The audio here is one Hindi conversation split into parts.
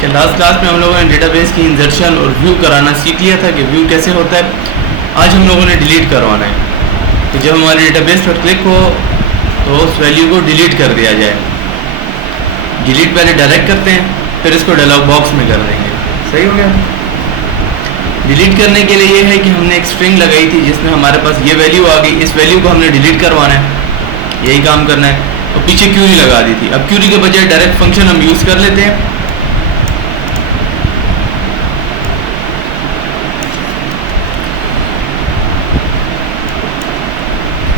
कि लास्ट क्लास में हम लोगों ने डेटाबेस की इंसर्शन और व्यू कराना सीख लिया था कि व्यू कैसे होता है। आज हम लोगों ने डिलीट करवाना है। तो जब हमारे डेटाबेस पर क्लिक हो तो उस वैल्यू को डिलीट कर दिया जाए। डिलीट पहले डायरेक्ट करते हैं, फिर इसको डायलॉग बॉक्स में कर देंगे। सही हो गया। डिलीट करने के लिए ये है कि हमने एक स्ट्रिंग लगाई थी जिसमें हमारे पास ये वैल्यू आ गई, इस वैल्यू को हमने डिलीट करवाना है, यही काम करना है। और पीछे क्यूरी लगा दी थी। अब क्यूरी के बजाय डायरेक्ट फंक्शन हम यूज़ कर लेते हैं।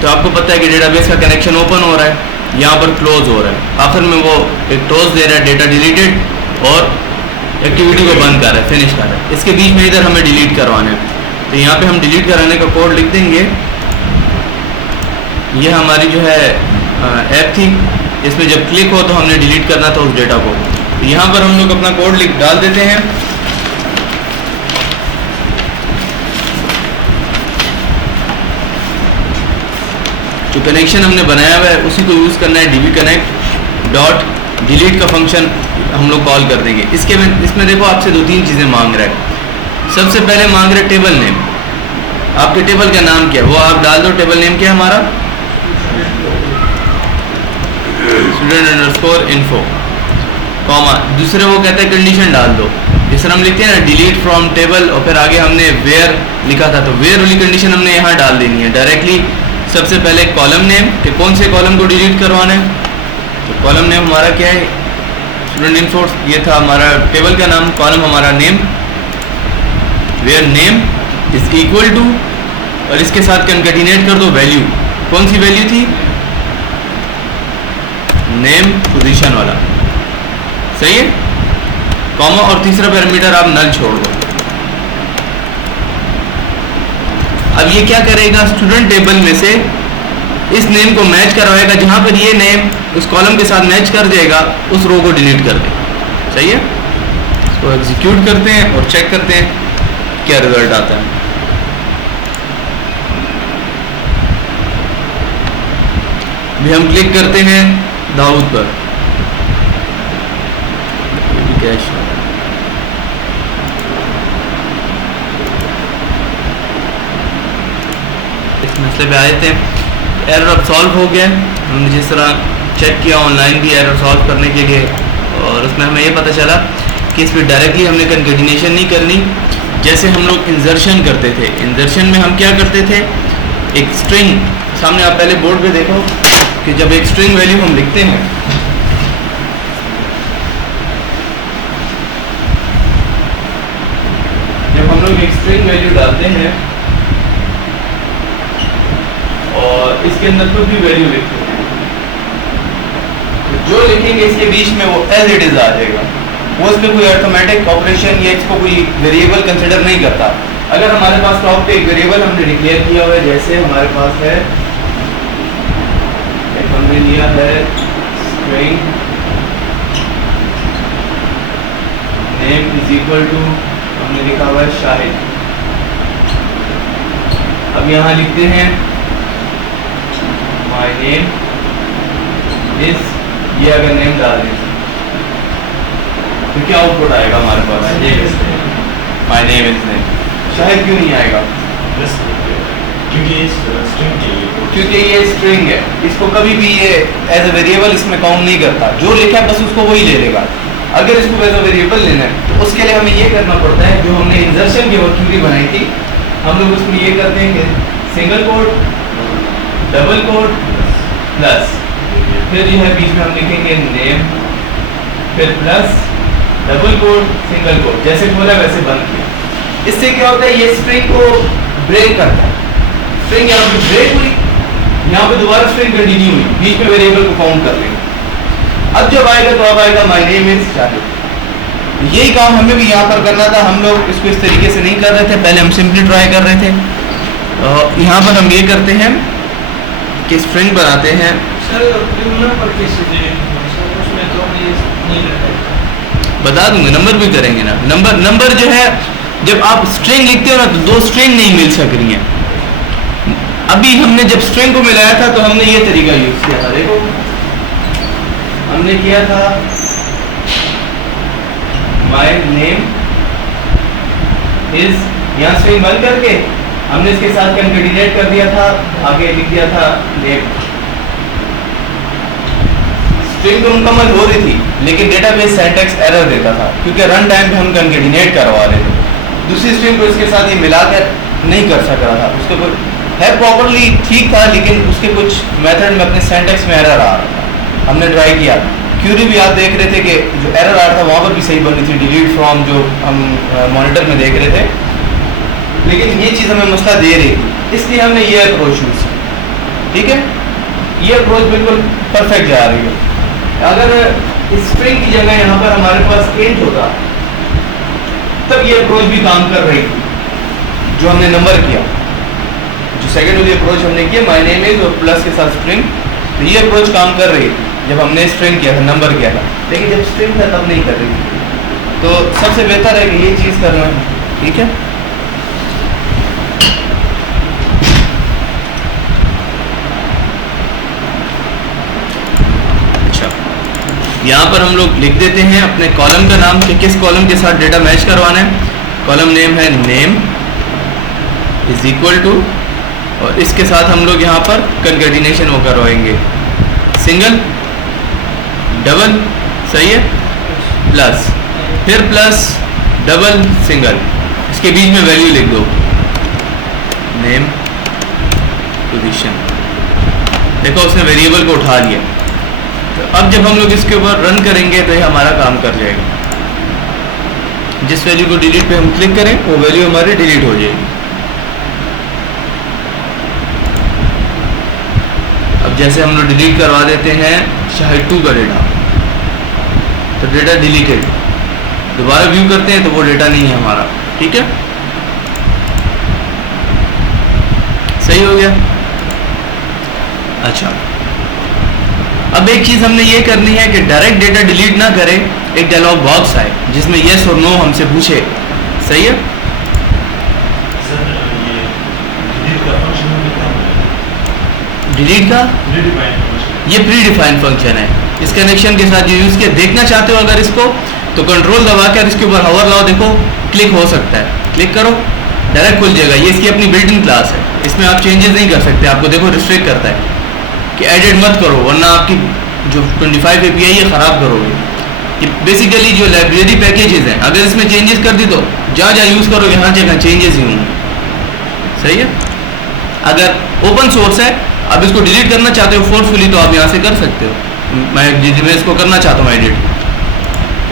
तो आपको पता है कि डेटाबेस का कनेक्शन ओपन हो रहा है, यहाँ पर क्लोज हो रहा है, आखिर में वो एक क्लोज दे रहा है, डेटा डिलीटेड और एक्टिविटी को बंद कर रहा है, फिनिश कर रहा है। इसके बीच में इधर हमें डिलीट करवाना है। तो यहाँ पे हम डिलीट कराने का कोड लिख देंगे। ये हमारी जो है ऐप थी, इसमें जब क्लिक हो तो हमने डिलीट करना था उस डेटा को। तो यहाँ पर हम लोग अपना कोड लिख डाल देते हैं। जो कनेक्शन हमने बनाया हुआ है उसी को यूज़ करना है। db connect डॉट डिलीट का फंक्शन हम लोग कॉल कर देंगे। इसमें देखो आपसे दो तीन चीज़ें मांग रहा है। सबसे पहले मांग रहा है टेबल नेम। आपके टेबल का नाम क्या है वो आप डाल दो। टेबल नेम क्या है हमारा? Student underscore info, comma. दूसरे वो कहता है कंडीशन डाल दो। जिस तरह हम लिखते हैं ना डिलीट फ्रॉम टेबल, और फिर आगे हमने वेयर लिखा था, तो वेयर वाली कंडीशन हमने यहाँ डाल देनी है डायरेक्टली। सबसे पहले कॉलम नेम, कि कौन से कॉलम को डिलीट करवाना है। तो कॉलम नेम हमारा क्या है? स्टूडेंट इन्फो, ये था हमारा टेबल का नाम। कॉलम हमारा name, where name is equal to, और इसके साथ कंकैटिनेट कर दो वैल्यू। कौन सी वैल्यू थी? नेम पोजीशन वाला। सही है। कॉमा और तीसरा पैरामीटर आप नल छोड़ दो। अब ये क्या करेगा? स्टूडेंट टेबल में से इस नेम को मैच करवाएगा, जहां पर ये नेम उस कॉलम के साथ मैच कर जाएगा उस रो को डिलीट कर देगा। सही है। इसको एग्जीक्यूट करते हैं और चेक करते हैं क्या रिजल्ट आता है। भी हम क्लिक करते हैं दाऊद पर, कैश इस मसले पे आए थे। एरर अब सॉल्व हो गया। हमने जिस तरह चेक किया ऑनलाइन भी एरर सॉल्व करने के लिए, और उसमें हमें ये पता चला कि इस पर डायरेक्टली हमने कंकैटिनेशन नहीं करनी। जैसे हम लोग इंसर्शन करते थे, इंसर्शन में हम क्या करते थे? एक स्ट्रिंग, सामने आप पहले बोर्ड पे देखो कि जब एक स्ट्रिंग वैल्यू हम लिखते हैं, जब हम लोग एक स्ट्रिंग वैल्यू डालते हैं और इसके अंदर कुछ भी वैल्यू लिखते हैं, तो जो लिखेंगे इसके बीच में वो एज इट इज आ जाएगा। वो इसमें कोई अर्थमेटिक ऑपरेशन या इसको कोई वेरिएबल कंसिडर नहीं करता। अगर हमारे पास टॉप पे एक वेरिएबल हमने डिक्लेयर किया हुआ है, जैसे हमारे पास है, एक हमने लिया है string name is equal to, हमने लिखा हुआ है शाहिद। अब यहाँ लिखते हैं माय नेम इज, ये अगर नेम डाल दें तो क्या आउटपुट आएगा हमारे पास? My name is name. शायद क्यों नहीं आएगा? क्योंकि ये स्ट्रिंग है, इसको कभी भी ये एज अ वेरिएबल इसमें काउंट नहीं करता। जो लिखा है बस उसको वही ले लेगा। अगर इसको एज अ वेरिएबल लेना है तो उसके लिए हमें ये करना पड़ता है, जो हमने इंसर्शन की वर्किंग बनाई थी, हम लोग उसमें ये करते हैं कि single code, double quote plus, फिर जो है बीच में हम लिखेंगे नेम, फिर plus double quote single code, जैसे खोला वैसे बंद किया। इससे क्या होता है? ये स्ट्रिंग को ब्रेक करता है। स्ट्रिंग यहाँ पे ब्रेक हुई, यहाँ पे दोबारा स्ट्रिंग कंटिन्यू हुई, बीच में वेरिएबल को काउंट कर लेंगे। अब जब आएगा तो अब आएगा माय नेम इज शाहिद। यही काम हमें भी यहाँ पर करना था। हम लोग इसको इस तरीके से नहीं कर रहे थे, पहले हम सिंपली ट्राई कर रहे थे। यहाँ पर हम ये करते हैं कि स्ट्रिंग बनाते हैं। बता दूंगा, नंबर भी करेंगे ना। नंबर जो है, जब आप स्ट्रिंग लिखते हो ना तो दो स्ट्रिंग नहीं मिल सक रही हैं। अभी हमने जब स्ट्रिंग को मिलाया था तो हमने ये तरीका यूज किया था। देखो हमने किया था माय नेम इज, यहाँ स्ट्रिंग बंद करके हमने इसके साथ कंकैटिनेट कर दिया था, आगे लिख दिया था नेम। स्ट्रिंग तो मुकम्मल हो रही थी लेकिन डेटाबेस सिंटैक्स एरर देता था क्योंकि रन टाइम पे हम कंकैटिनेट करवा रहे थे। दूसरी स्ट्रिंग को इसके साथ ये मिलाकर नहीं कर सक रहा था, उसके कोई है प्रॉपर्ली ठीक था लेकिन उसके कुछ मेथड में अपने सिंटैक्स में एरर आ रहा था। हमने ट्राई किया, क्यूरी भी आप देख रहे थे कि जो एरर आ रहा था वहाँ पर भी सही बन रही थी, डिलीट फ्रॉम जो हम मॉनिटर में देख रहे थे, लेकिन ये चीज़ हमें मसला दे रही थी, इसलिए हमने ये अप्रोच यूज़ किया। ठीक है, ये अप्रोच बिल्कुल परफेक्ट जा रही है। अगर स्ट्रिंग की जगह यहाँ पर हमारे पास इंट होता तब ये अप्रोच भी काम कर रही थी जो हमने नंबर किया, जो सेकंड वाली अप्रोच हमने किया माय नेम इज और प्लस के साथ स्ट्रिंग, तो ये अप्रोच काम कर रही थी जब हमने स्ट्रिंग किया था, नंबर किया था, लेकिन जब स्ट्रिंग था तब नहीं कर रही थी। तो सबसे बेहतर है कि ये चीज़ करना है। ठीक है, यहाँ पर हम लोग लिख देते हैं अपने कॉलम का नाम कि किस कॉलम के साथ डेटा मैच करवाना है। कॉलम नेम है नेम इज इक्वल टू, और इसके साथ हम लोग यहाँ पर कंकैटिनेशन वो करवाएंगे, सिंगल डबल, सही है, प्लस, फिर प्लस डबल सिंगल, इसके बीच में वैल्यू लिख दो, नेम पोजीशन। देखो उसने वेरिएबल को उठा लिया। तो अब जब हम लोग इसके ऊपर रन करेंगे तो ये हमारा काम कर जाएगा। जिस वैल्यू को डिलीट पे हम क्लिक करें वो वैल्यू हमारी डिलीट हो जाएगी। अब जैसे हम लोग डिलीट करवा देते हैं शाहिद 2 का डेटा, तो डेटा डिलीटेड, दोबारा व्यू करते हैं तो वो डेटा नहीं है हमारा। ठीक है, सही हो गया। अच्छा, अब एक चीज़ हमने ये करनी है कि डायरेक्ट डेटा डिलीट ना करें, एक डायलॉग बॉक्स आए जिसमें येस और नो हमसे पूछे। सही है, सर ये डिलीट का फंक्शन डिलीट का ये प्री डिफाइंड फंक्शन है। इस कनेक्शन के साथ जो यूज़ किया, देखना चाहते हो अगर इसको तो कंट्रोल दबा कर इसके ऊपर हवर लाओ, देखो क्लिक हो सकता है, क्लिक करो डायरेक्ट खुल जाएगा। ये इसकी अपनी बिल्ट इन क्लास है, इसमें आप चेंजेस नहीं कर सकते। आपको देखो रिस्ट्रिक्ट करता है कि एडिट मत करो वरना आपकी जो 25 API ये ख़राब करोगे। कि बेसिकली जो लाइब्रेरी पैकेजेस हैं अगर इसमें चेंजेस कर दी तो जहाँ जहाँ यूज़ करोगे हर जगह चेंजेस ही होंगे। सही है, अगर ओपन सोर्स है अब इसको डिलीट करना चाहते हो फोर्सफुली तो आप यहाँ से कर सकते हो। मैं इसको करना चाहता हूँ एडिट,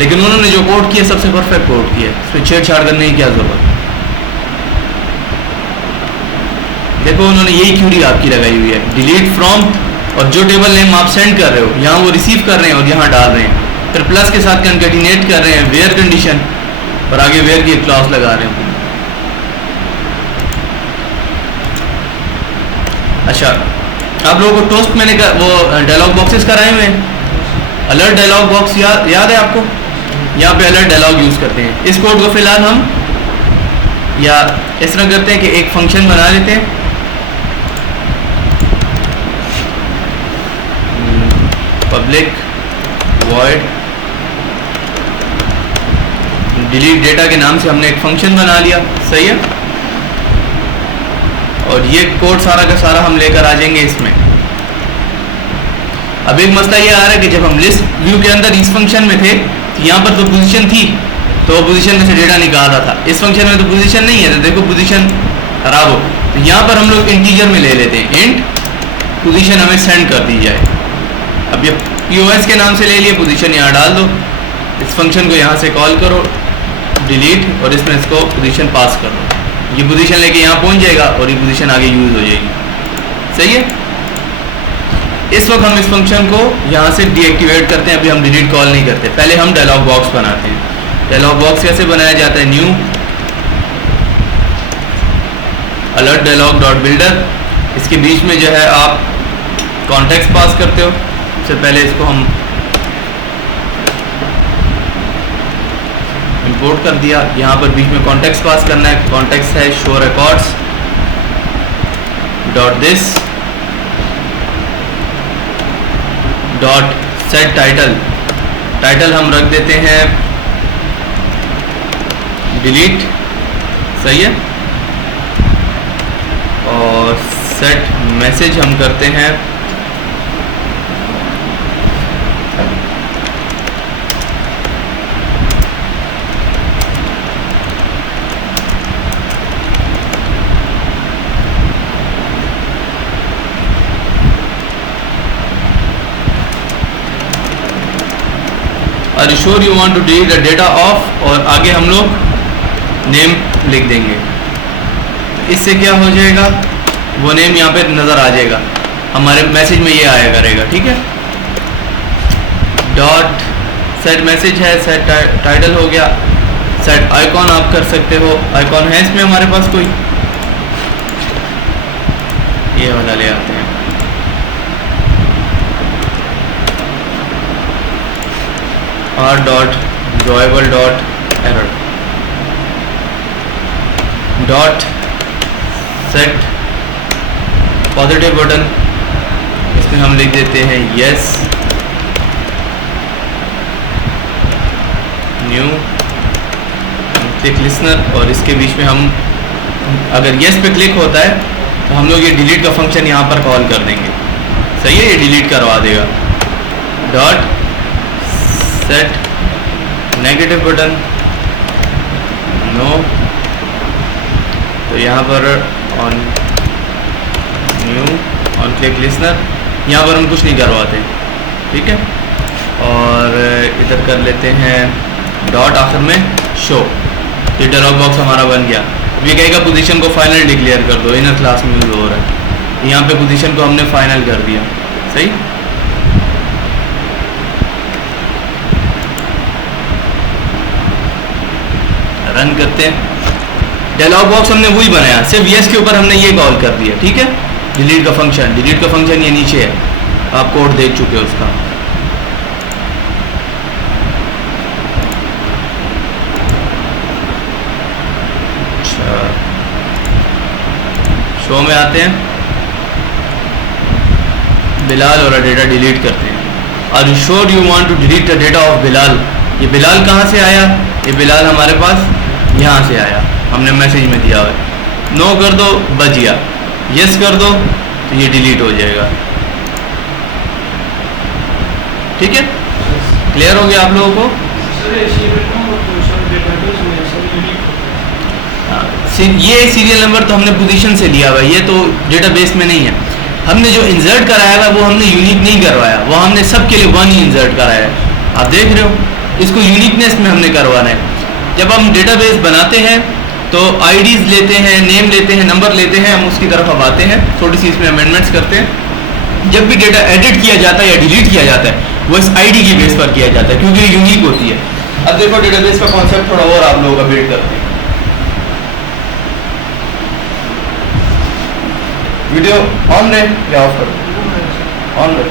लेकिन उन्होंने जो कोड किया सबसे परफेक्ट कोड किया, इसमें छेड़छाड़ करने की क्या ज़रूरत। देखो उन्होंने यही क्यूरी आपकी लगाई हुई है, डिलीट फ्रॉम, और जो टेबल नेम आप सेंड कर रहे हो यहाँ वो रिसीव कर रहे हैं और यहाँ डाल रहे हैं, फिर प्लस के साथ कंकैटिनेट कर रहे हैं वेयर कंडीशन और आगे वेयर की एक क्लॉज लगा रहे हैं। अच्छा, आप लोगों को टोस्ट मैंने वो डायलॉग बॉक्सेस कराए हुए हैं, अलर्ट डायलॉग बॉक्स याद है आपको? यहाँ पे अलर्ट डायलॉग यूज़ करते हैं। इस कोड को फिलहाल हम या इस तरह करते हैं कि एक फंक्शन बना लेते हैं, पब्लिक वॉइड डिलीट डेटा के नाम से हमने एक फंक्शन बना लिया। सही है, और ये कोड सारा का सारा हम लेकर आ जाएंगे इसमें। अब एक मसला ये आ रहा है कि जब हम लिस्ट व्यू के अंदर इस फंक्शन में थे तो यहाँ पर तो पोजीशन थी तो वो पोजीशन में से डेटा निकाल रहा था, इस फंक्शन में तो पोजीशन नहीं है तो देखो पोजीशन खराब हो। तो यहाँ पर हम लोग इंटीजर में ले लेते हैं, इंट पोजीशन हमें सेंड कर दी जाए। अब ये POS के नाम से ले लिए, पोजीशन यहाँ डाल दो, इस फंक्शन को यहाँ से कॉल करो डिलीट और इसमें इसको पोजीशन पास कर दो, ये पोजीशन लेके यहाँ पहुँच जाएगा और ये पोजीशन आगे यूज़ हो जाएगी। सही है, इस वक्त हम इस फंक्शन को यहाँ से डीएक्टिवेट करते हैं, अभी हम डिलीट कॉल नहीं करते, पहले हम डायलॉग बॉक्स बनाते हैं। डायलॉग बॉक्स कैसे बनाया जाता है? New alert dialog dot builder, इसके बीच में जो है आप कॉन्टेक्स्ट पास करते हो। सबसे पहले इसको हम इंपोर्ट कर दिया, यहाँ पर बीच में कॉन्टेक्स्ट पास करना है, कॉन्टेक्स्ट है show records dot this dot set title, title हम रख देते हैं डिलीट, सही है। और सेट मैसेज हम करते हैं are you sure you want to delete the data of, और आगे हम लोग नेम लिख देंगे। इससे क्या हो जाएगा, वो नेम यहाँ पे नज़र आ जाएगा, हमारे मैसेज में ये आया करेगा, ठीक है। डॉट सेट मैसेज है, सेट टाइटल हो गया, सेट आइकॉन आप कर सकते हो। आइकॉन है इसमें हमारे पास कोई, ये वाला ले आते हैं। R dot drawable dot error dot set positive button, इसमें हम लिख देते हैं यस न्यू क्लिक लिसनर, और इसके बीच में हम अगर यस पे क्लिक होता है तो हम लोग ये डिलीट का फंक्शन यहाँ पर कॉल कर देंगे, सही है, ये डिलीट करवा देगा। Dot set negative button no, तो यहाँ पर on new on click listener, यहाँ पर हम कुछ नहीं करवाते, ठीक है। और इधर कर लेते हैं डॉट आखिर में शो, तो डायलॉग बॉक्स हमारा बन गया। अब ये कहेगा पोजीशन को फाइनल डिक्लेयर कर दो, इनर क्लास में यूज हो रहा है, यहाँ पे पोजीशन को हमने फाइनल कर दिया, सही। रन करते हैं, डायलॉग बॉक्स हमने वही बनाया, सिर्फ यस के ऊपर हमने ये कॉल कर दिया, ठीक है। डिलीट का फंक्शन ये नीचे है, आप कोड देख चुके हो उसका। अच्छा, शो में आते हैं, बिलाल और डेटा डिलीट करते हैं। Are you sure you want to delete the data of Bilal, ये बिलाल कहाँ से आया, ये बिलाल हमारे पास यहाँ से आया, हमने मैसेज में दिया हुआ है। नो कर दो, बच गया, यस कर दो तो ये डिलीट हो जाएगा, ठीक है। क्लियर हो गया आप लोगों को। ये सीरियल नंबर तो हमने पोजीशन से लिया हुआ है, ये तो डेटाबेस में नहीं है। हमने जो इंसर्ट कराया हुआ वो हमने यूनिक नहीं करवाया, वो हमने सबके लिए वन ही इंसर्ट कराया है, आप देख रहे हो। इसको यूनिकनेस में हमने करवाना है। जब हम डेटाबेस बनाते हैं तो आईडीज लेते हैं, नेम लेते हैं, नंबर लेते हैं, हम उसकी तरफ अब आते हैं, थोड़ी सी इसमें अमेंडमेंट्स करते हैं। जब भी डेटा एडिट किया जाता है या डिलीट किया जाता है वो इस आईडी की बेस पर किया जाता है, क्योंकि ये यूनिक होती है। अब देखो डेटाबेस का कॉन्सेप्ट थोड़ा और आप लोगों का बिल्ड करते हैं। वीडियो ऑन है या ऑफ करो? ऑन है।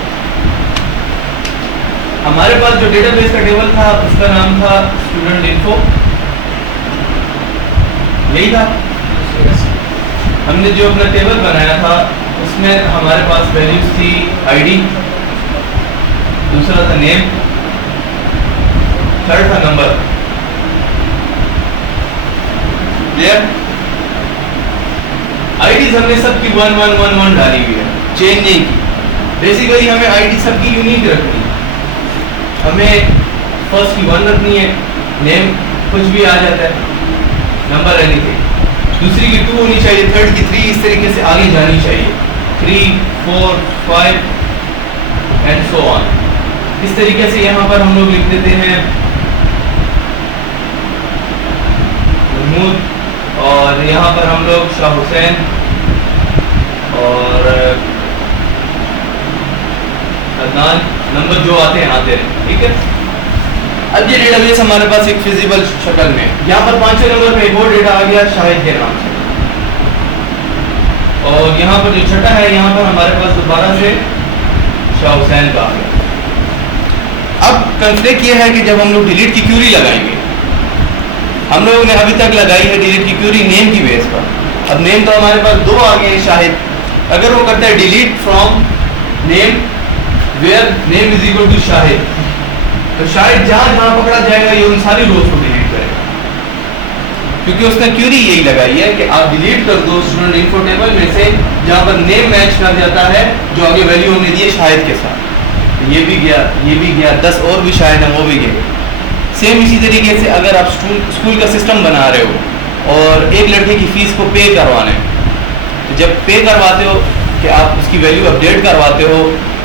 हमारे पास जो डेटाबेस का टेबल था उसका नाम था स्टूडेंट इन्फो, यही था। हमने जो अपना टेबल बनाया था उसमें हमारे पास वैल्यूज थी आईडी, दूसरा था नेम, थर्ड था नंबर। क्लियर? आईडीज हमने सबकी 1111 डाली हुई है, चेंज नहीं की। बेसिकली हमें आईडी सबकी यूनिक रखनी है, हमें फर्स्ट की 1 रखनी है, नेम कुछ भी आ जाता है, नंबर एनीथिंग, दूसरी की 2 होनी चाहिए, थर्ड की 3, इस तरीके से आगे जानी चाहिए, 3, 4, 5 एंड सो ऑन। इस तरीके से यहाँ पर हम लोग लिख देते हैं महमूद, और यहाँ पर हम लोग शाह हुसैन और अदनान, नंबर जो आते हैं, ठीक है। अब ये डेटाबेस हमारे पास एक फिजिबल शक्ल में, यहाँ पर 5वें नंबर पे एक और डेटा आ गया शाहिद के नाम से, और यहाँ पर जो छठा है यहाँ पर हमारे पास दोबारा से शाह हुसैन का आ गया। अब कंफ्लिक्ट ये है कि जब हम लोग डिलीट की क्यूरी लगाएंगे, हम लोगों ने अभी तक लगाई है डिलीट की क्यूरी नेम की बेस पर। अब नेम तो हमारे पास 2 आ गए शाहिद, अगर वो करता है delete from name where name is equal to Shahid, तो शाहिद जहां जहां पकड़ा जाएगा ये उन सारी रोज को डिलीट करेगा। क्योंकि उसने क्यूरी यही लगाई है कि आप डिलीट कर दो स्टूडेंट इन्फो टेबल में से जहाँ पर नेम मैच कर जाता है जो आगे वैल्यू हमने दी है शाहिद के साथ। तो ये भी गया 10 और भी शायद हैं वो भी गए। सेम इसी तरीके से अगर आप स्कूल का सिस्टम बना रहे हो और एक लड़के की फ़ीस को पे करवाना है, तो जब पे करवाते हो कि आप उसकी वैल्यू अपडेट करवाते हो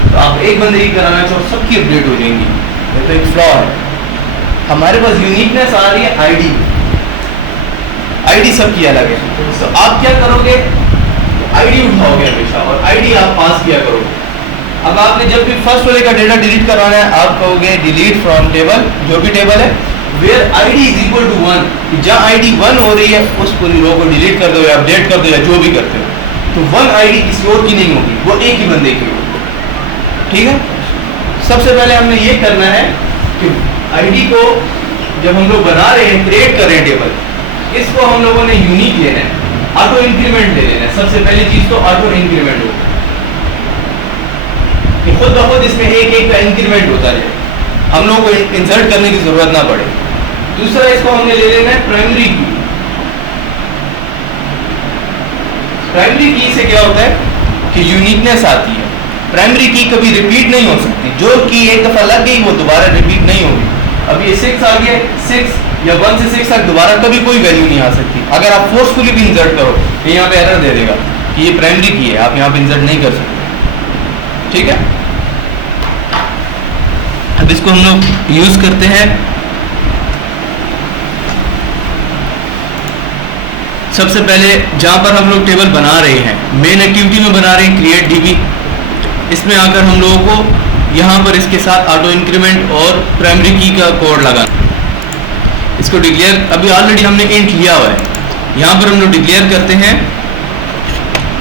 तो आप एक बंदे की कराना चाहो सबकी अपडेट हो जाएंगी। ये तो एक फ्लॉ है। हमारे पास यूनिकनेस आ रही है आईडी सबकी अलग है। तो आप क्या करोगे, आईडी उठाओगे हमेशा और आईडी आप पास किया करोगे। अब आपने जब भी फर्स्ट वाले का डेटा डिलीट करवाना है आप कहोगे डिलीट फ्रॉम टेबल, जो भी टेबल है where ID is equal to 1, जहाँ आईडी 1 हो रही है उस पूरी रो को डिलीट कर दो या अपडेट कर दो या जो भी करते हो। तो 1 आईडी किसी और की नहीं होगी, वो एक ही बंदे की होगी। ठीक है, सबसे पहले हमने ये करना है कि आईडी को जब हम लोग बना रहे हैं, क्रिएट कर रहे हैं टेबल, इसको हम लोगों ने यूनिक लेना है, ऑटो इंक्रीमेंट ले लेना है। सबसे पहली चीज तो ऑटो इंक्रीमेंट हो, कि खुद ब खुद इसमें एक का इंक्रीमेंट होता जाए, हम लोगों को इंसर्ट करने की जरूरत ना पड़े। दूसरा, इसको हमने ले लेना है प्राइमरी की। प्राइमरी की से क्या होता है कि यूनिकनेस आती है। प्राइमरी की कभी रिपीट नहीं हो सकती, जो की एक दफा लग गई वो दोबारा रिपीट नहीं होगी। अब ये 6 आ गया, 6 या 1 से 6 तक दोबारा कभी कोई वैल्यू नहीं आ सकती। अगर आप फोर्सफुली भी इंसर्ट करो तो यहाँ पे एरर दे देगा कि ये प्राइमरी की है, आप यहाँ पे इंसर्ट नहीं कर सकते। ठीक है, अब इसको हम लोग यूज करते हैं। सबसे पहले जहां पर हम लोग टेबल बना रहे हैं, मेन एक्टिविटी में बना रहे हैं क्रिएट डीबी, इसमें आकर हम लोगों को यहाँ पर इसके साथ ऑटो इंक्रीमेंट और प्राइमरी की का कोड लगाना। इसको डिक्लेयर अभी ऑलरेडी हमने इंट लिया हुआ है, यहाँ पर हम लोग डिक्लेयर करते हैं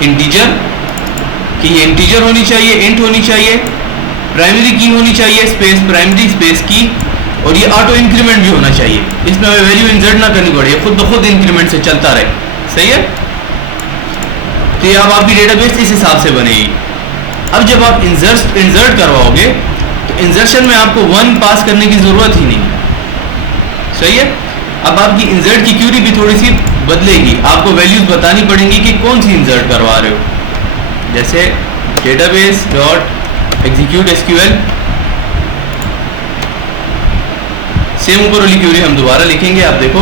इंटीजर, कि ये इंटीजर होनी चाहिए, इंट होनी चाहिए, प्राइमरी की होनी चाहिए स्पेस प्राइमरी स्पेस की, और ये ऑटो इंक्रीमेंट भी होना चाहिए। इसमें हमें वैल्यू इंसर्ट ना करनी पड़े, खुद ब खुद इंक्रीमेंट से चलता रहे। सही है, तो ये अब आपकी डेटाबेस इस हिसाब से बनेगी। अब जब आप इंसर्ट करवाओगे तो इंसर्शन में आपको 1 पास करने की जरूरत ही नहीं। सही है, अब आपकी इंसर्ट की क्यूरी भी थोड़ी सी बदलेगी, आपको वैल्यूज बतानी पड़ेंगी कि कौन सी इंसर्ट करवा रहे हो। जैसे database dot execute SQL, same ऊपर वाली क्यूरी हम दोबारा लिखेंगे। आप देखो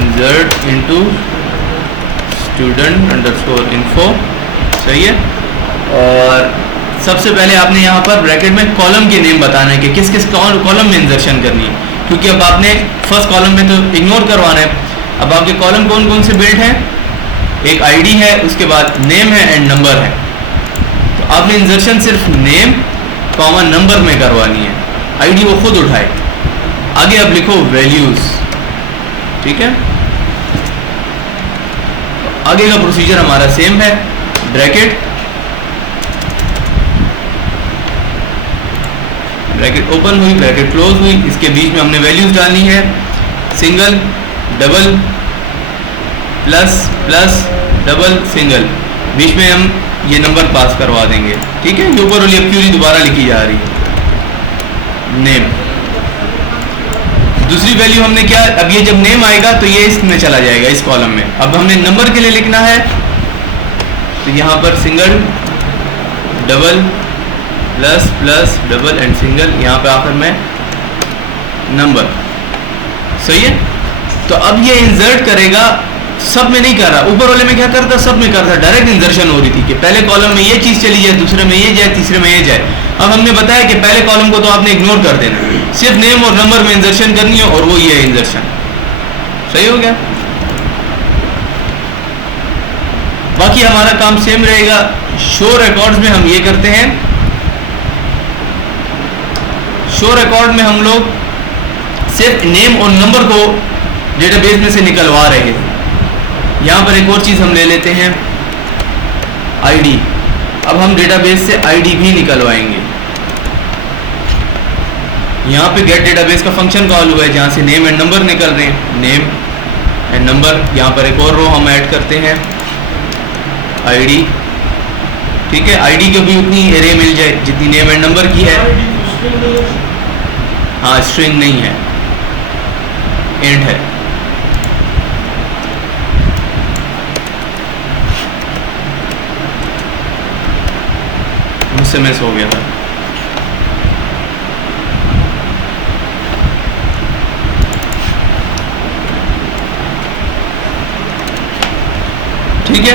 insert into student underscore info. सही है, और सबसे पहले आपने यहाँ पर ब्रैकेट में कॉलम के नेम बताना है कि किस किस कॉलम में इंसर्शन करनी है, क्योंकि अब आपने फर्स्ट कॉलम में तो इग्नोर करवाना है। अब आपके कॉलम कौन कौन से बिल्ट हैं, एक आईडी है, उसके बाद नेम है एंड नंबर है। तो आपने इंसर्शन सिर्फ नेम कॉमा नंबर में करवानी है, आईडी वो खुद उठाए। आगे आप लिखो वैल्यूज। ठीक है, आगे का प्रोसीजर हमारा सेम है, ब्रैकेट ओपन हुई, ब्रैकेट क्लोज हुई, इसके बीच में हमने वैल्यूज डालनी है, single double plus plus double single, बीच में हम ये नंबर पास करवा देंगे। ठीक है, ये ऊपर वाली अब क्यूरी दोबारा लिखी जा रही है, नेम। दूसरी वैल्यू हमने क्या, अब ये जब नेम आएगा तो ये इसमें चला जाएगा इस कॉलम में। अब हमने नंबर के लिए लिखना है, तो यहाँ पर single double plus plus double and single, यहाँ पे आखिर में नंबर। सही है, तो अब ये इंसर्ट करेगा, सब में नहीं कर रहा, ऊपर वाले में क्या करता, सब में करता, डायरेक्ट इंसर्शन हो रही थी कि पहले कॉलम में ये चीज चली जाए, दूसरे में ये जाए, तीसरे में ये जाए। अब हमने बताया कि पहले कॉलम को तो आपने इग्नोर कर देना, सिर्फ नेम और नंबर में इंसर्शन करनी है, और वो ये इंसर्शन। सही हो गया, बाकी हमारा काम सेम रहेगा। शो रिकॉर्ड्स में हम ये करते हैं, शो रिकॉर्ड में हम लोग सिर्फ नेम और नंबर को डेटाबेस में से निकलवा रहे हैं। यहाँ पर एक और चीज़ हम ले लेते हैं, आईडी। अब हम डेटाबेस से आईडी भी निकलवाएंगे। यहाँ पे गेट डेटाबेस का फंक्शन कॉल हुआ है, जहाँ से नेम एंड नंबर निकल रहे हैं, नेम एंड नंबर। यहाँ पर एक और रो हम ऐड करते हैं, आईडी। ठीक है, आईडी को भी उतनी एरे मिल जाए जितनी नेम एंड नंबर की है। हाँ, स्ट्रिंग नहीं है, इंट है। मुझसे मिस हो गया था। ठीक है,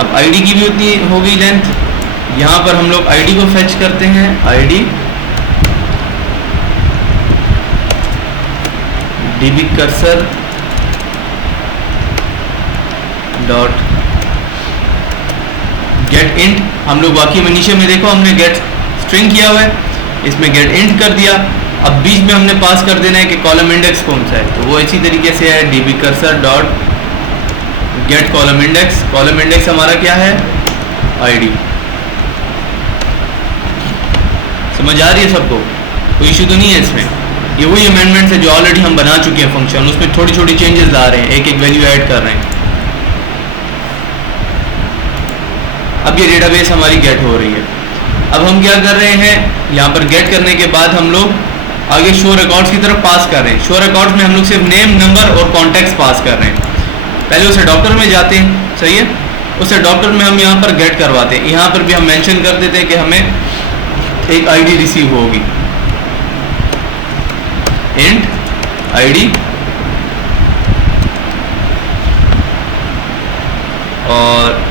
अब आईडी की भी उतनी हो गई लेंथ। यहाँ पर हम लोग आईडी को फेच करते हैं, ID dB cursor dot gate int. हम लोग बाकी में नीचे में देखो हमने गेट स्ट्रिंग किया हुआ है, इसमें गेट इंट कर दिया। अब बीच में हमने पास कर देना है कि कॉलम इंडेक्स कौन सा है, तो वो इसी तरीके से है dB cursor dot gate column index. Column index हमारा क्या है, आईडी। समझ आ रही है सबको, कोई इशू तो नहीं है इसमें। ये वही अमेंडमेंट है जो ऑलरेडी हम बना चुके हैं फंक्शन, उसमें थोड़ी छोटी चेंजेस ला रहे हैं, एक एक वैल्यू ऐड कर रहे हैं। अब ये डेटाबेस हमारी गेट हो रही है। अब हम क्या कर रहे हैं, यहाँ पर गेट करने के बाद हम लोग आगे शो रिकॉर्ड्स की तरफ पास कर रहे हैं। शो रिकॉर्ड्स में हम लोग सिर्फ नेम, नंबर और कॉन्टेक्ट पास कर रहे हैं। पहले उसे डॉक्टर में जाते हैं, सही है, उसे डॉक्टर में हम यहाँ पर गेट करवाते हैं। यहाँ पर भी हम मेंशन कर देते हैं कि हमें एक आईडी रिसीव होगी, इंट आईडी, और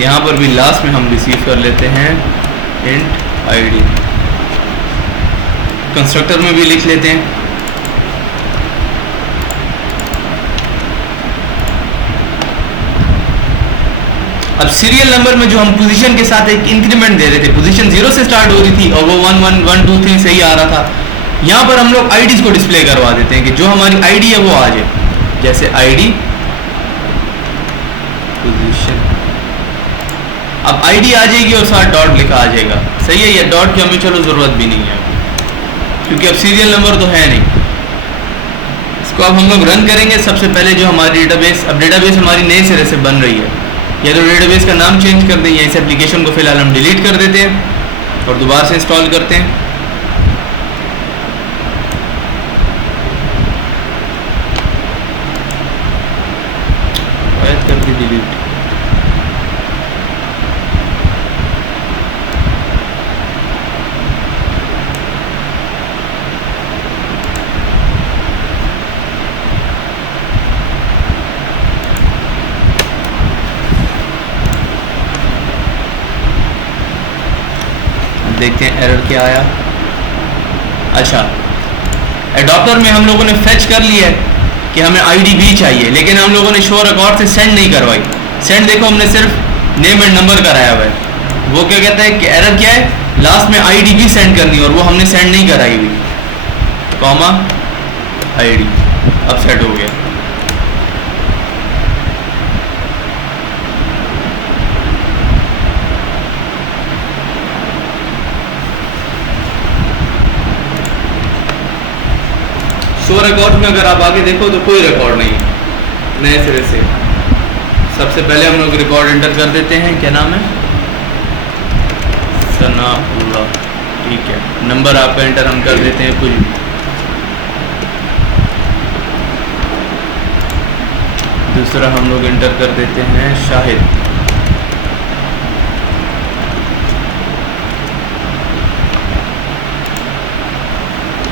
यहाँ पर भी लास्ट में हम रिसीव कर लेते हैं इंट आईडी। कंस्ट्रक्टर में भी लिख लेते हैं। अब सीरियल नंबर में जो हम पोजीशन के साथ एक इंक्रीमेंट दे रहे थे, पोजीशन 0 से स्टार्ट हो रही थी और वो 1 1 1 2 3 सही आ रहा था, यहाँ पर हम लोग आईडीज को डिस्प्ले करवा देते हैं कि जो हमारी आईडी है वो आ जाए। जैसे आईडी पोजीशन, अब आईडी आ जाएगी और साथ डॉट लिखा आ जाएगा, सही है। ये डॉट की हमें चलो ज़रूरत भी नहीं है क्योंकि अब सीरियल नंबर तो है नहीं। इसको अब हम लोग रन करेंगे। सबसे पहले जो हमारी डेटाबेस, अब डेटाबेस हमारी नए सिरे से बन रही है, या तो डेटाबेस का नाम चेंज कर दें या इस एप्लीकेशन को फिलहाल हम डिलीट कर देते हैं और दोबारा से इंस्टॉल करते हैं। कर दी डिलीट। देखते हैं एरर क्या आया। अच्छा, एडॉप्टर में हम लोगों ने फेच कर लिया है कि हमें आईडी भी चाहिए, लेकिन हम लोगों ने शो रिकॉर्ड से सेंड नहीं करवाई। सेंड देखो हमने सिर्फ नेम एंड नंबर कराया हुआ है। वो क्या कहता है कि एरर क्या है, लास्ट में आईडी भी सेंड करनी है और वो हमने सेंड नहीं कराई हुई, कॉमा आईडी। अब सेट हो गया। शो रिकॉर्ड में अगर आप आगे देखो तो कोई रिकॉर्ड नहीं है नए सिरे से। सबसे पहले हम लोग रिकॉर्ड एंटर कर देते हैं, क्या नाम है, सनाउल्लाह, ठीक है। नंबर आपका एंटर हम कर देते हैं कुछ। दूसरा हम लोग एंटर कर देते हैं शाहिद।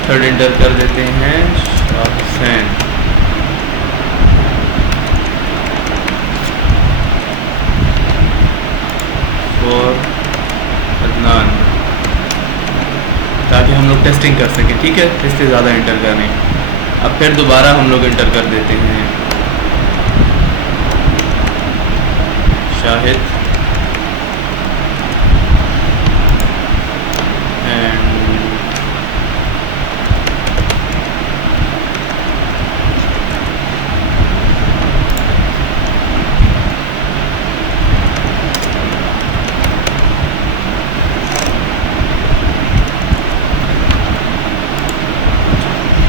थर्ड एंटर कर देते हैं शाहसैन। और अदनान, ताकि हम लोग टेस्टिंग कर सकें, ठीक है। इससे ज़्यादा एंटर करने। अब फिर दोबारा हम लोग एंटर कर देते हैं शाहिद एंड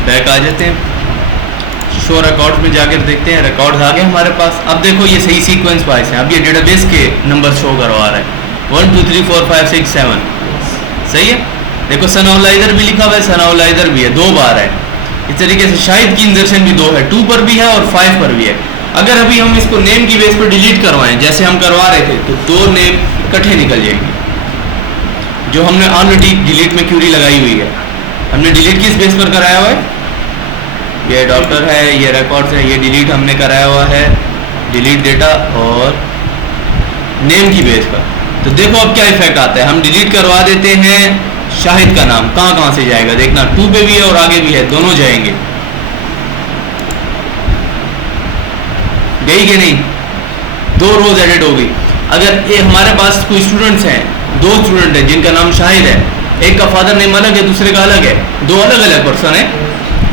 बैक आ जाते हैं। शो रिकॉर्ड्स में जाकर देखते हैं, रिकॉर्ड्स आ गए हमारे पास। अब देखो ये सही सीक्वेंस वाइज है। अब ये डेटाबेस के नंबर शो करवा रहा है 1 2 3 4 5 6 7, सही है। देखो सनाउल्ला इधर भी लिखा हुआ है, सनाउल्ला इधर भी है, 2 बार है। इस तरीके से शाहिद की इंजर्शन भी 2 है, 2 पर भी है और 5 पर भी है। अगर अभी हम इसको नेम की बेस पर डिलीट करवाएं जैसे हम करवा रहे थे तो 2 नेम इकट्ठे निकल जाएंगे, जो हमने ऑलरेडी डिलीट में क्यूरी लगाई हुई है। हमने डिलीट किस बेस पर कराया हुआ है? ये डॉक्टर है, ये रिकॉर्ड्स है, ये डिलीट हमने कराया हुआ है, डिलीट डेटा और नेम की बेस पर। तो देखो अब क्या इफेक्ट आता है। हम डिलीट करवा देते हैं शाहिद का नाम, कहाँ कहाँ से जाएगा देखना, 2 पे भी है और आगे भी है, दोनों जाएंगे। गई कि नहीं? 2 रोज एडिट हो गई। अगर ये हमारे पास कोई स्टूडेंट्स हैं, 2 स्टूडेंट हैं जिनका नाम शाहिद है, एक का फादर नेम अलग है, दूसरे का अलग है, 2 अलग अलग पर्सन है,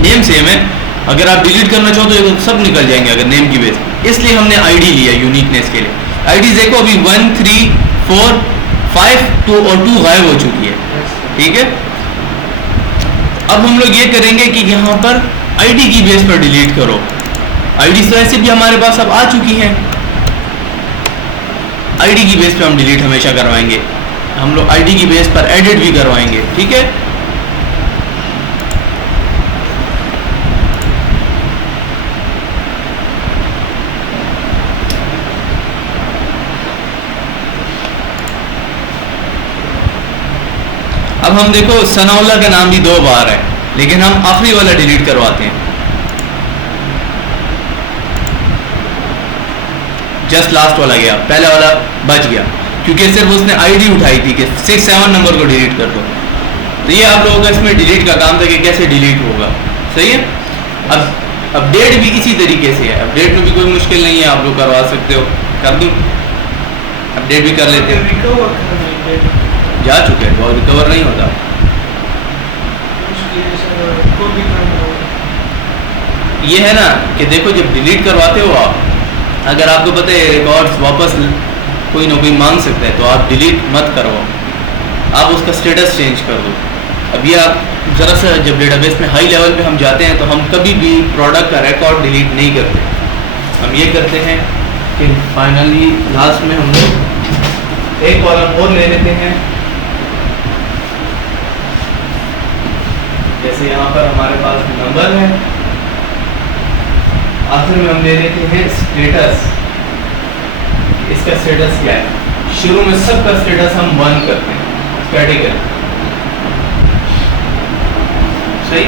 नेम सेम है, अगर आप डिलीट करना चाहो तो सब निकल जाएंगे अगर नेम की बेस। इसलिए हमने आईडी लिया यूनिकनेस के लिए। आईडी देखो अभी 1 3 4 5 2 और 2 गायब हो चुकी है, ठीक है। अब हम लोग ये करेंगे कि यहाँ पर आईडी की बेस पर डिलीट करो। आईडी तो ऐसे भी हमारे पास अब आ चुकी हैं, आईडी की बेस पे हम डिलीट हमेशा करवाएंगे। हम लोग आईडी की बेस पर एडिट भी करवाएंगे, ठीक है। अब हम देखो सनाउल्लाह का नाम भी 2 बार है, लेकिन हम आखिरी वाला डिलीट करवाते हैं। जस्ट लास्ट वाला गया, पहला वाला बच गया, क्योंकि सिर्फ उसने आईडी उठाई थी कि 6 7 नंबर को डिलीट कर दो। तो ये आप लोगों का इसमें डिलीट का काम था कि कैसे डिलीट होगा, सही है। अब अपडेट भी इसी तरीके से है, अपडेट में भी कोई मुश्किल नहीं है, आप लोग करवा सकते हो। कर दूं? अपडेट भी कर लेते हैं। जा चुके हैं तो और रिकवर नहीं होता। ये है ना कि देखो जब डिलीट करवाते हो आप, अगर आपको पता है रिकॉर्ड्स वापस कोई ना कोई मांग सकता है, तो आप डिलीट मत करवाओ, आप उसका स्टेटस चेंज कर दो। अब ये आप ज़रा सा जब डेटाबेस में हाई लेवल पे हम जाते हैं तो हम कभी भी प्रोडक्ट का रिकॉर्ड डिलीट नहीं करते। हम ये करते हैं कि फाइनली लास्ट में हम लोग एक कॉलम और ले लेते हैं। जैसे यहाँ पर हमारे पास नंबर है, आखिर में हम ले लेते हैं स्टेटस। इसका स्टेटस क्या है? शुरू में सबका स्टेटस हम 1 करते हैं, कैटेगरी, सही।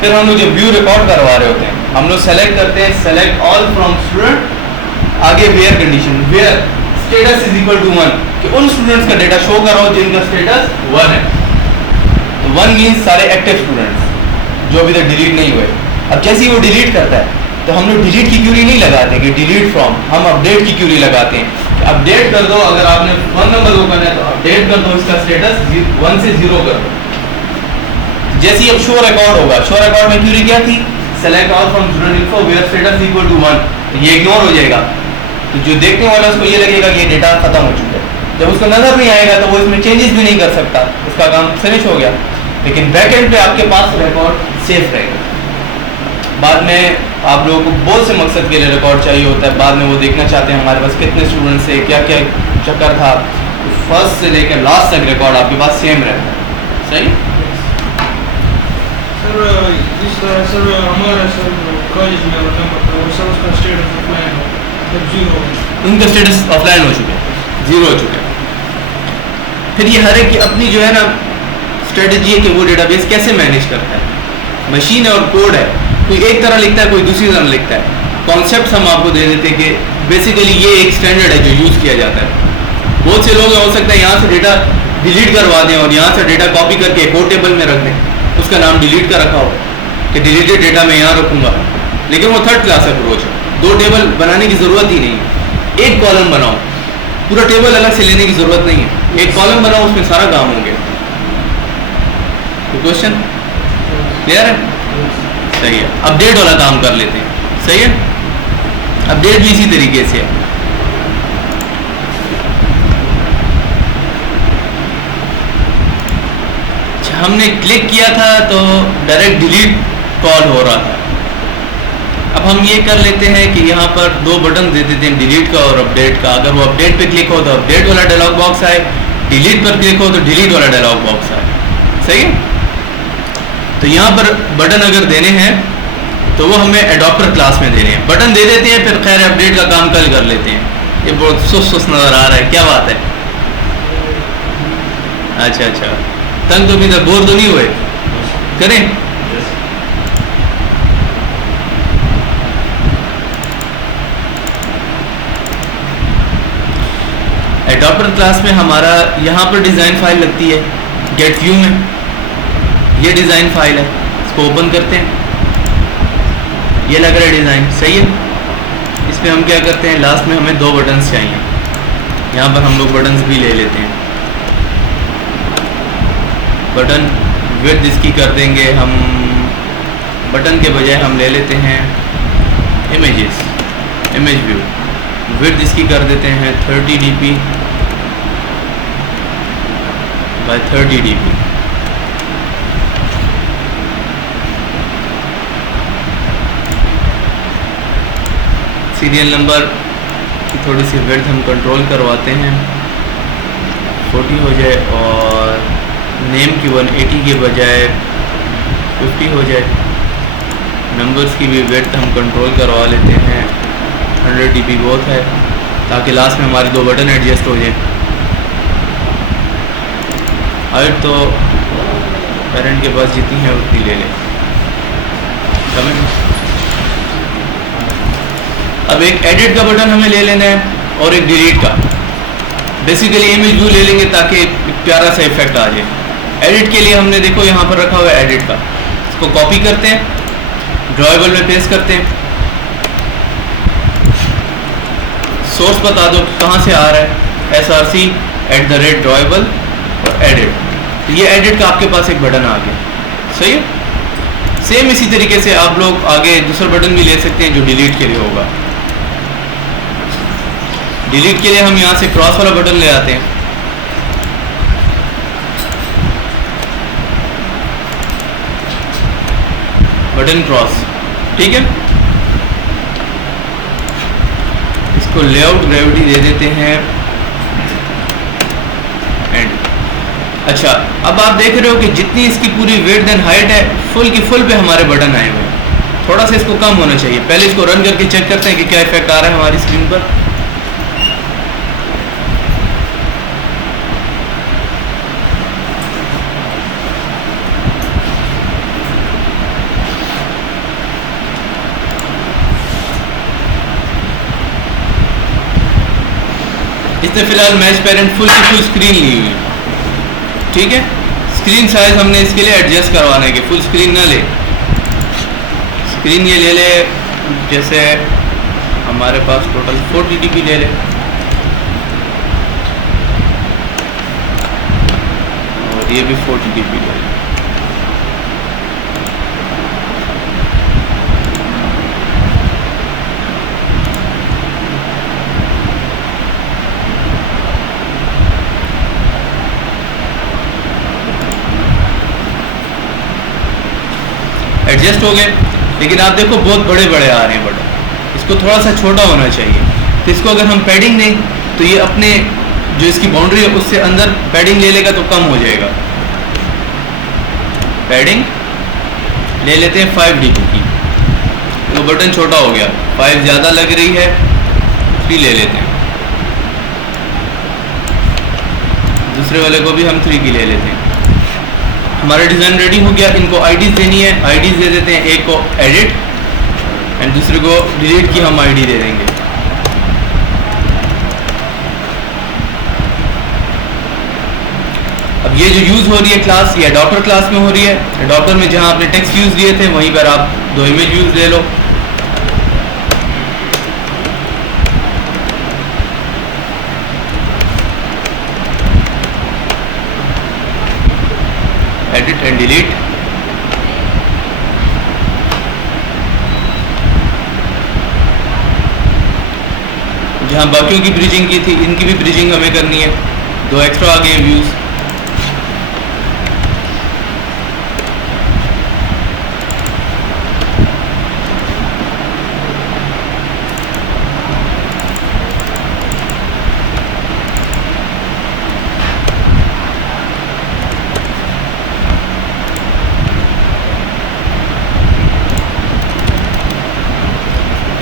फिर हम लोग जब व्यू रिकॉर्ड करवा रहे होते हैं, हम लोग सेलेक्ट करते हैं सेलेक्ट ऑल फ्रॉम स्टूडेंट, आगे where condition, where status is equal to 1, कि उन स्टूडेंट्स का डेटा शो कराओ जिनका स्टेटस 1 है। तो 1 मीन्स सारे एक्टिव स्टूडेंट्स जो अभी तक डिलीट नहीं हुए। अब जैसे ही वो डिलीट करता है तो हम लोग डिलीट की क्यूरी नहीं लगाते कि डिलीट फ्रॉम, हम अपडेट की क्यूरी लगाते हैं कि अपडेट कर दो। अगर आपने 1 नंबर को करना है तो अपडेट कर दो, इसका स्टेटस 1 से 0 कर दो। जैसे ही अब शो रिकॉर्ड होगा, शो रिकॉर्ड में क्यूरी क्या थी? Select all from student info where status equal to 1, ये इग्नोर हो जाएगा। तो जो देखने वाला है उसको ये लगेगा कि ये डेटा खत्म हो चुका है। जब उसको नजर नहीं आएगा तो वो इसमें चेंजेस भी नहीं कर सकता, उसका काम फिनिश हो गया। लेकिन बैकएंड पे आपके पास रिकॉर्ड सेफ रहेगा। बाद में आप लोगों को बहुत से मकसद के लिए रिकॉर्ड चाहिए होता है, बाद में वो देखना चाहते हैं हमारे पास कितने स्टूडेंट्स है, क्या क्या चक्कर था, तो फर्स्ट से लेकर लास्ट तक रिकॉर्ड आपके पास सेम रहता है, सही। सर हमारा सर कॉलेज में सर उसका स्टेटस ऑफलाइन हो, तब 0 उनका स्टेटस ऑफलाइन हो चुके हैं, 0 हो चुके हैं। फिर ये हर एक की अपनी जो है ना स्ट्रेटजी है कि वो डेटाबेस कैसे मैनेज करता है। मशीन है और कोड है, कोई एक तरह लिखता है, कोई दूसरी तरह लिखता है। कॉन्सेप्ट हम आपको दे देते हैं कि बेसिकली ये एक स्टैंडर्ड है जो यूज़ किया जाता है। बहुत से लोग हो सकता है यहाँ से डेटा डिलीट करवा दें और यहाँ से डेटा कॉपी करके एक और टेबल में रख दें, उसका नाम डिलीट का रखा हो कि डिलीटेड डेटा मैं यहाँ रखूँगा, लेकिन वो थर्ड क्लास अप्रोच है। 2 टेबल बनाने की ज़रूरत ही नहीं है, एक कॉलम बनाओ, पूरा टेबल अलग से लेने की ज़रूरत नहीं है, एक कॉलम बनाओ, उसमें सारा काम हो गया। क्वेश्चन क्लियर है? सही है। अपडेट वाला काम कर लेते हैं, सही है। अपडेट भी इसी तरीके से है। हमने क्लिक किया था तो डायरेक्ट डिलीट कॉल हो रहा था। अब हम ये कर लेते हैं कि यहाँ पर 2 बटन दे देते हैं, डिलीट का और अपडेट का। अगर वो अपडेट पे क्लिक हो तो अपडेट वाला डायलॉग बॉक्स आए, डिलीट पर क्लिक हो तो डिलीट वाला डायलॉग बॉक्स आए, सही है। तो यहाँ पर बटन अगर देने हैं तो वो हमें एडॉप्टर क्लास में देने हैं, बटन दे देते हैं, फिर खैर अपडेट का काम कल कर लेते हैं। ये बहुत सुस्त नज़र आ रहा है, क्या बात है? अच्छा अच्छा, तंग तो नहीं था, बोर तो नहीं हुए? करें? Yes. एडॉप्टर क्लास में हमारा यहाँ पर डिज़ाइन फाइल लगती है गेट व्यू में, ये डिज़ाइन फाइल है, इसको ओपन करते हैं, ये लग रहा है डिज़ाइन सही है। इसमें हम क्या करते हैं, लास्ट में हमें 2 बटन्स चाहिए, यहाँ पर हम लोग बटन्स भी ले लेते हैं। बटन विड्थ इसकी कर देंगे हम, बटन के बजाय हम ले लेते हैं इमेजेस, इमेज व्यू, विड्थ इसकी कर देते हैं 30 dp by 30 dp। Serial number की थोड़ी सी विड्थ हम कंट्रोल करवाते हैं, 40 हो जाए, और नेम की 180 के बजाय 50 हो जाए। नंबर्स की भी विड्थ हम कंट्रोल करवा लेते हैं, 100 dp बहुत है, ताकि लास्ट में हमारे 2 बटन एडजस्ट हो जाए। हाइट तो पेरेंट के पास जितनी है उतनी ले लें, समझ। अब एक एडिट का बटन हमें ले लेना है और एक डिलीट का। बेसिकली इमेज व्यू ले लेंगे ताकि एक प्यारा सा इफेक्ट आ जाए। एडिट के लिए हमने देखो यहाँ पर रखा हुआ है एडिट का, इसको कॉपी करते हैं, ड्रॉएबल में पेस्ट करते हैं, सोर्स बता दो कहाँ से आ रहा है, src@drawable और एडिट। तो ये एडिट का आपके पास एक बटन आ गया, सही है। सेम इसी तरीके से आप लोग आगे दूसरा बटन भी ले सकते हैं जो डिलीट के लिए होगा। डिलीट के लिए हम यहाँ से क्रॉस वाला बटन ले आते हैं, बटन क्रॉस, ठीक है। इसको लेआउट ग्रेविटी दे देते हैं एंड। अच्छा, अब आप देख रहे हो कि जितनी इसकी पूरी विड्थ एंड हाइट है, फुल की फुल पे हमारे बटन आए हुए हैं। थोड़ा सा इसको कम होना चाहिए। पहले इसको रन करके चेक करते हैं कि क्या इफेक्ट आ रहा है हमारी स्क्रीन पर। इसने फिलहाल मैच पेरेंट फुल की फुल स्क्रीन ली हुई, ठीक है। स्क्रीन साइज हमने इसके लिए एडजस्ट करवाना है कि फुल स्क्रीन ना ले, स्क्रीन ये ले ले जैसे हमारे पास टोटल 40 dp ले ले, और ये भी 40 dp ले ले। एडजस्ट हो गए, लेकिन आप देखो बहुत बड़े बड़े आ रहे हैं बटन, इसको थोड़ा सा छोटा होना चाहिए। तो इसको अगर हम पैडिंग दें तो ये अपने जो इसकी बाउंड्री है उससे अंदर पैडिंग ले लेगा तो कम हो जाएगा। पैडिंग ले लेते हैं 5 dp की, तो बटन छोटा हो गया, 5 ज़्यादा लग रही है, 3 ले लेते हैं। दूसरे वाले को भी हम 3 की ले लेते हैं। हमारा डिज़ाइन रेडी हो गया। इनको आईडीज़ देनी है, आईडीज़ दे देते हैं। एक को एडिट एंड दूसरे को डिलीट की हम आईडी दे देंगे। अब ये जो यूज़ हो रही है क्लास, ये अडॉप्टर क्लास में हो रही है। अडॉप्टर में जहां आपने टेक्स्ट व्यूज़ दिए थे वहीं पर आप 2 इमेज व्यूज़ ले लो। Edit and delete. जहां बाकियों की ब्रिजिंग की थी, इनकी भी ब्रिजिंग हमें करनी है। 2 एक्स्ट्रा आ गए व्यूज।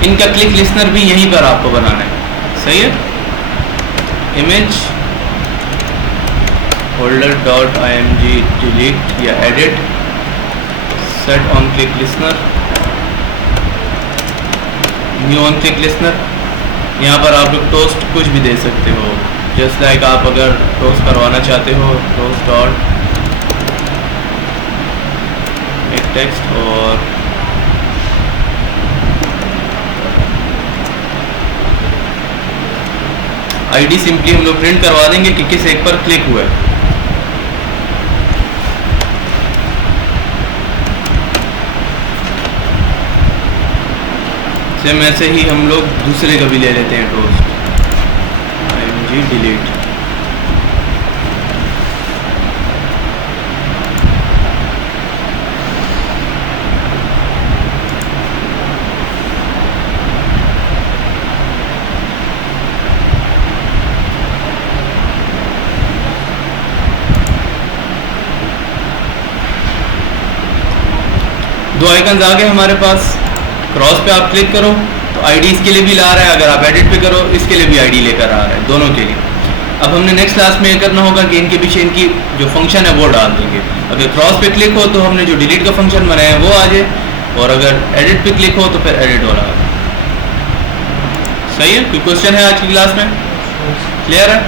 इनका क्लिक लिस्नर भी यहीं पर आपको बनाना है, सही है। Image holder dot img delete या edit, set on click listener, new on click listener. यहाँ पर आप लोग टोस्ट कुछ भी दे सकते हो, जस्ट लाइक आप अगर टोस्ट करवाना चाहते हो टोस्ट डॉट एक टेक्स्ट और आईडी सिंपली हम लोग प्रिंट करवा देंगे कि किस एक पर क्लिक हुआ है। सेम ऐसे ही हम लोग दूसरे का भी ले लेते हैं टोस्ट img डिलीट। दो आइकन्स आ गए हमारे पास। क्रॉस पे आप क्लिक करो तो आईडी इसके लिए भी ला रहा है, अगर आप एडिट पे करो इसके लिए भी आईडी लेकर आ रहा है, दोनों के लिए। अब हमने नेक्स्ट क्लास में ये करना होगा कि इनके पीछे इनकी जो फंक्शन है वो डाल देंगे। अगर क्रॉस पे क्लिक हो तो हमने जो डिलीट का फंक्शन बनाया है वो आ जाए, और अगर एडिट पे क्लिक हो तो फिर एडिट वाला आ जाए। सही है? कोई क्वेश्चन है आज की क्लास में? क्लियर है?